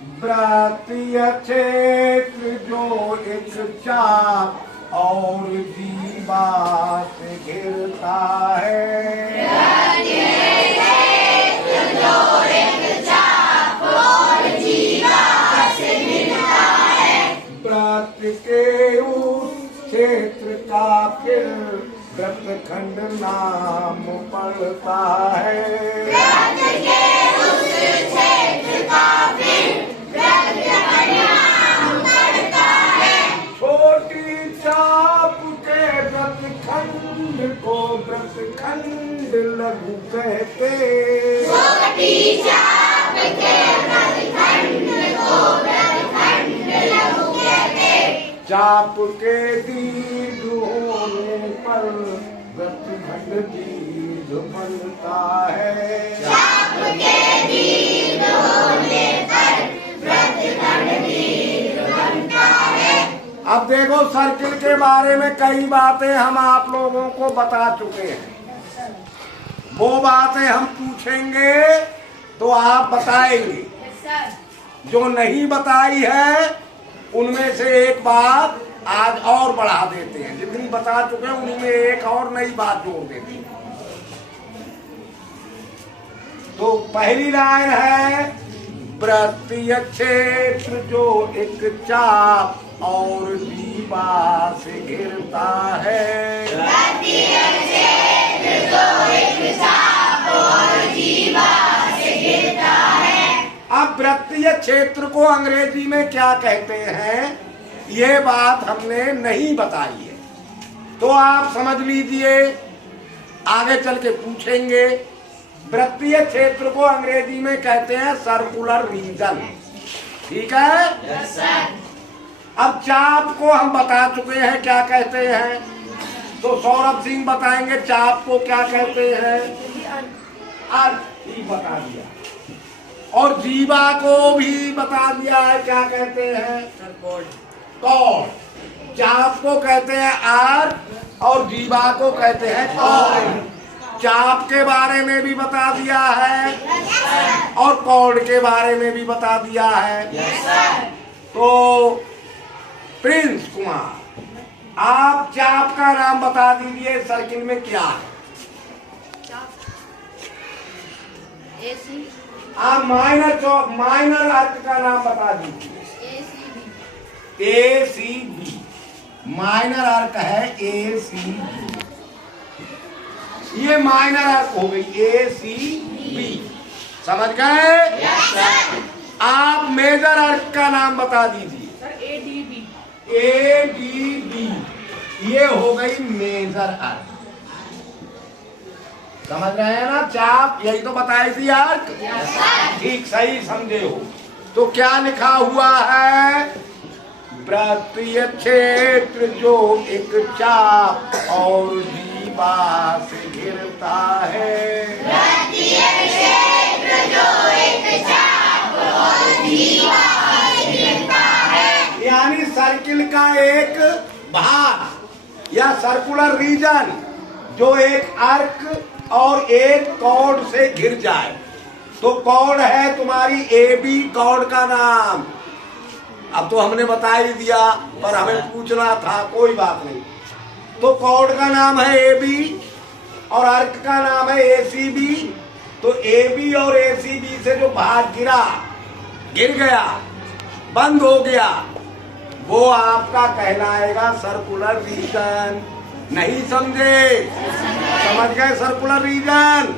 व्रतीय क्षेत्र जो एक चाप और जीवा से घिरता है। जो एक चाप और जीवा से घिरता है। व्रत के उस क्षेत्र का फिर व्रतखंड नाम पड़ता है। व्रत के उस क्षेत्र का फिर व्रतखंड नाम पड़ता है। छोटी चाप के व्रतखंड को व्रतखंड लघु कहते। छोटी चाप के व्रतखंड को व्रतखंड लघु कहते। चाप के दीर्घ होने पर व्रतखंड दीर्घ बनता है। चाप के दीर्घ होने पर व्रतखंड दीर्घ बनता है। अब देखो, सर्किल के बारे में कई बातें हम आप लोगों को बता चुके हैं। वो बातें हम पूछेंगे तो आप बताएंगे। जो नहीं बताई है उनमें से एक बात आज और बढ़ा देते हैं। जितनी बता चुके हैं उनमें एक और नई बात जोड़ देते हैं। तो पहली लाइन है, व्रतीय क्षेत्र जो एक चाप और जीवा से घिरता है। व्रतीय क्षेत्र जो एक चाप और जीवा से घिरता है। अब व्रतीय क्षेत्र को अंग्रेजी में क्या कहते हैं, ये बात हमने नहीं बताई है, तो आप समझ लीजिए, आगे चल के पूछेंगे। व्रतीय क्षेत्र को अंग्रेजी में कहते हैं सर्कुलर रीजन। ठीक है? Yes sir. अब चाप को हम बता चुके हैं क्या कहते हैं, तो सौरभ सिंह बताएंगे चाप को क्या कहते हैं। अर्थ ही बता दिया, और जीवा को भी बता दिया है क्या कहते हैं, कॉर्ड। चाप को कहते हैं अर्थ और जीवा को कहते हैं कॉर्ड। चाप के बारे में भी बता दिया है और कॉर्ड के बारे में भी बता दिया है। तो प्रिंस कुमार, आप चाप का नाम बता दीजिए, सर्किल में क्या है। आप माइनर अर्थ का नाम बता दीजिए। ACB माइनर अर्थ है ACB। ये माइनर अर्थ हो गई ACB, समझ गए। आप मेजर अर्थ का नाम बता दीजिए। ADB ये हो गई मेजर अर्थ। समझ रहे हैं ना। चाप यही तो बताई थी अर्थ। ठीक, सही समझे हो। तो क्या लिखा हुआ है, व्रतीय क्षेत्र जो एक चाप और जीवा से घिरता है। व्रतीय क्षेत्र जो एक चाप और जीवा से घिरता है। यानी सर्किल का एक भाग या सर्कुलर रीजन जो एक आर्क और एक कॉर्ड से घिर जाए। तो कॉर्ड है तुम्हारी AB कॉर्ड का नाम। अब तो हमने बता ही दिया, पर हमें पूछना था, कोई बात नहीं। तो कॉर्ड का नाम है AB और अर्क का नाम है ACB। तो AB और ACB से जो भाग गिर गया, बंद हो गया, वो आपका कहलाएगा सर्कुलर रीजन। नहीं समझे? समझ गए सर्कुलर रीजन?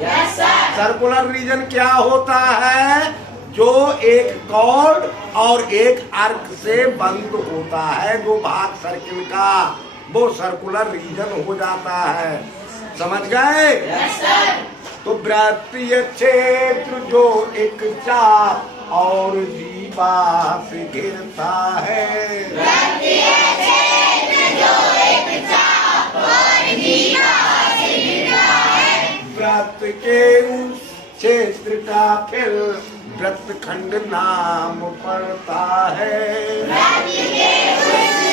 सर्कुलर रीजन क्या होता है, जो एक कॉर्ड और एक आर्क से बंद होता है, जो भाग सर्किल का, वो सर्कुलर रीजन हो जाता है। समझ गए? तो व्रतीय क्षेत्र जो एक चाप और जीवा से घिरता है। व्रतीय क्षेत्र जो एक चाप और जीवा से घिरता है। व्रत के उस क्षेत्र का फिर व्रतखंड नाम पड़ता है। व्रत के उस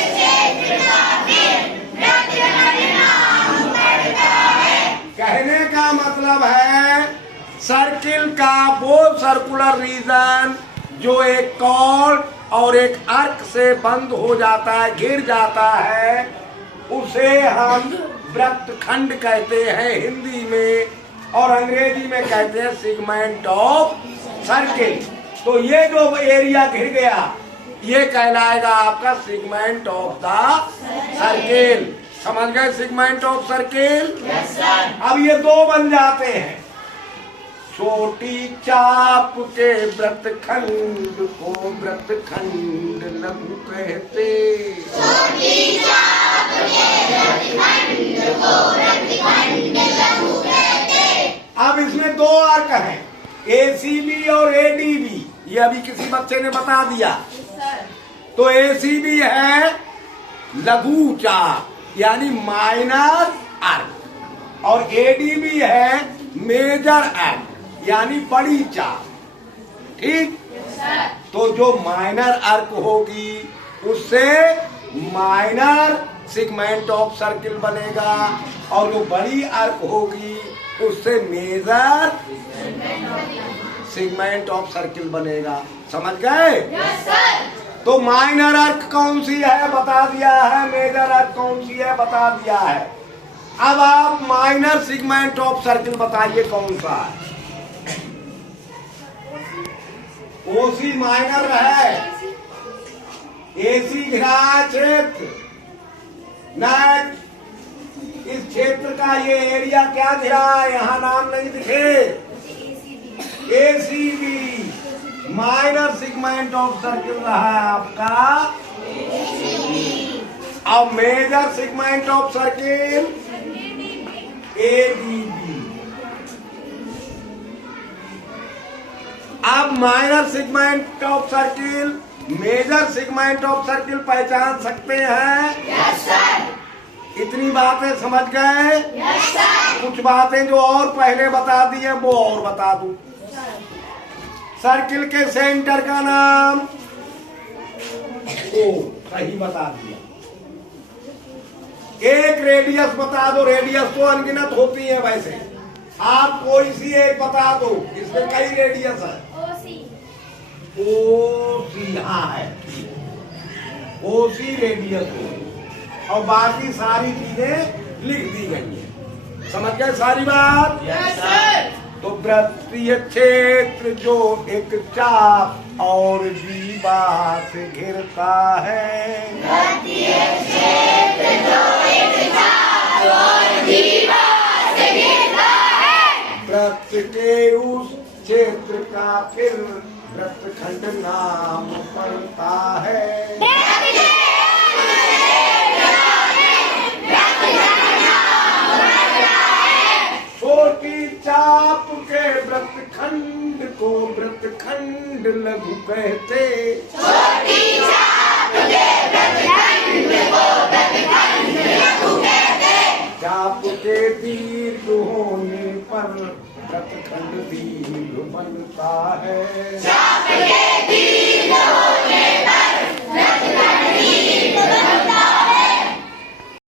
क्षेत्र का फिर व्रतखंड नाम पड़ता है। कहने का मतलब है सर्किल का वो सर्कुलर रीजन जो एक कॉर्ड और एक अर्क से बंद हो जाता है, गिर जाता है, उसे हम वृत्तखंड कहते हैं हिंदी में, और अंग्रेजी में कहते हैं सेगमेंट ऑफ सर्किल। तो ये जो एरिया घिर गया ये कहलाएगा आपका सेगमेंट ऑफ द सर्किल। समझ गए सेगमेंट ऑफ सर्किल? अब ये दो बन जाते हैं। छोटी चाप के वृत्तखंड को वृत्तखंड लघु कहते। छोटी चाप के वृत्तखंड को वृत्तखंड लघु कहते। अब इसमें दो अर्क हैं, एसीबी और एडीबी। ये अभी किसी बच्चे ने बता दिया। तो एसीबी है लघु चाप यानी माइनर अर्क, और एडीबी है मेजर अर्क यानी बड़ी चाप। ठीक? तो जो माइनर अर्क होगी उससे माइनर सेगमेंट ऑफ सर्किल बनेगा, और जो बड़ी अर्क होगी उससे मेजर सेगमेंट ऑफ सर्किल बनेगा। समझ गए? तो माइनर अर्क कौन सी है बता दिया है, मेजर अर्क कौन सी है बता दिया है। अब आप माइनर सेगमेंट ऑफ सर्किल बताइए कौन सा है। ओसी माइनर है, एसी घिरा क्षेत्र। नेक्स्ट, इस क्षेत्र का ये एरिया क्या घिरा है, यहाँ नाम नहीं दिखे। ACB minor segment of circle रहा है आपका। अब major segment of circle ADB. अब minor segment of circle, major segment of circle पहचान सकते हैं? Yes sir. इतनी बातें समझ गए? Yes sir. कुछ बातें जो और पहले बता दी है वो और बता दूं। सर्किल के सेंटर का नाम ओ सही बता दिया। एक रेडियस बता दो, रेडियस तो अनगिनत होती है वैसे, आप कोई सी एक बता दो, इसमें कई रेडियस है। ओसी हाँ है, ओसी रेडियस हो, और बाकी सारी चीजें लिख दी गई है। समझ गए सारी बात? Yes sir. तो वृत्तीय क्षेत्र जो एक चाप और जीवा से घिरता है, वृत्तीय क्षेत्र जो एक चाप और जीवा से घिरता है, वृत्त के उस क्षेत्र का फिर वृत्तखंड नाम पड़ता है। छोटी चाप के वृत्तखंड को वृत्तखंड लघु कहते। छोटी चाप के वृत्तखंड को वृत्तखंड लघु कहते। चाप के दीर्घ होने पर वृत्तखंड दीर्घ बनता है। चाप के दीर्घ होने पर